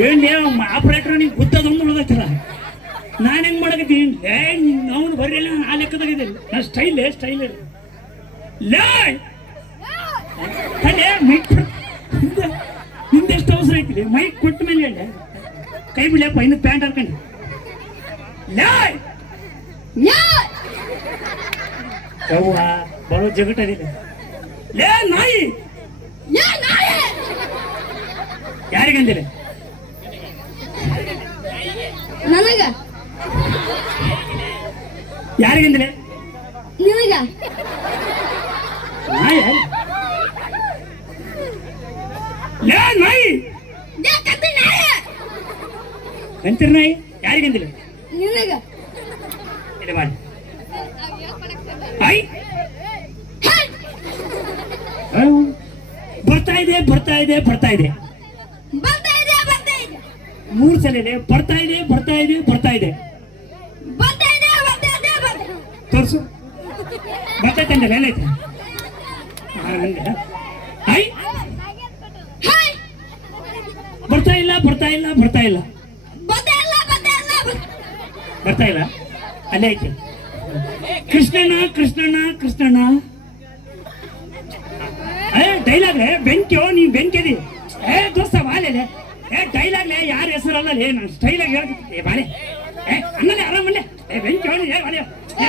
ಏನ್ ಆಪರೇಟರ್ ನಿಂಗೆ ಗುದ್ದದೊಂದು ಉಳ್ದೈತಲ್ಲ ನಾನು ಹೆಂಗ್ ಮಾಡಕತ್ತೀನಿ ಏ ಅವನು ಬರ್ರಿ ಆ ಇದ್ದೀನಿ ನಾ ಸ್ಟೈಲ್ ಸ್ಟೈಲ್ ಲೇ ತಲೆ ಮೈಕ್ ಹಿಂದೆ ಹಿಂದೆಷ್ಟು ಅವಸರ ಐತಿ ಮೈಕ್ ಕೊಟ್ಟ ಮೇಲೆ ಹೇಳಿ ಕೈ ಬಿಡಪ್ಪ ಇನ್ನು ಪ್ಯಾಂಟ್ ಹಾಕೊಂಡು ಲೇ ಯವ್ವ ಬರೋ ಜಗಟದಿದೆ ಲೇ ನಾಯಿ ಯಾರಿಗಂದಿಲ್ಲ ನನಗ. ಯಾರಿಗಂದಿಲ್ಲ ನಿನಗ. ನಾಯಿ? ಲೇ ನಾಯಿ! ಅಂತಿರ್ ನಾಯಿ! ಯಾರಿಗಂದಿಲ್ಲ ನಿನಗ. ಇಲ್ಲಿ ಮಾಡಿ ಐ. ಬರ್ತಾ ಇದೆ ಬರ್ತಾ ಇದೆ ಬರ್ತಾ ಇದೆ. ಬರ್ತಾ ಬರ್ತಾ ಮೂರು ಸಲ ಇದೆ ಬರ್ತಾ ಇದೆ ಬರ್ತಾ ಇದೆ. ಬರ್ತಾ ಇದೆ ಬರ್ತಾ ಬರ್ತಾ ಬರ್ತಾ. ತೋರ್ಸು. ಬರ್ತೈತೆ ಅಂದ್ರೆ? ಏನೈತೆ ಐ ಬರ್ತಾ ಇಲ್ಲ ಬರ್ತಾ ಇಲ್ಲ ಬರ್ತಾ ಇಲ್ಲ. ಬರ್ತಾ ಇಲ್ಲ ಬರ್ತಾ ಇಲ್ಲ. ಬರ್ತಾ- ಬರ್ತಾ ಇಲ್ಲ? ಅಲ್ಲೇ ಐತೆ. ಕೃಷ್ಣನ ಕೃಷ್ಣಣ್ಣ ಏ ಡೈಲಾಗ್ ಬೆಂಕಿಯೋ ನೀ ಬೆಂಕಿದಿ ಏ ದೋಸ್ತ ಬಾಲೆ ಏ ಡೈಲಾಗ್ಲೆ ಯಾರ ಹೆಸರಲ್ಲ ಲೇ ನಾನು ಸ್ಟೈಲಾಗಿ ಹೇಳ್ತೀನಿ ಏ ಬಾಲೆ. ಏ ಅನ್ನಲೆ ಆರಾಮಲ್ಲೇ ಏ ಬೆಂಕಿಯೋ ನೀ ಏ ಬಾಲೆ. ಏ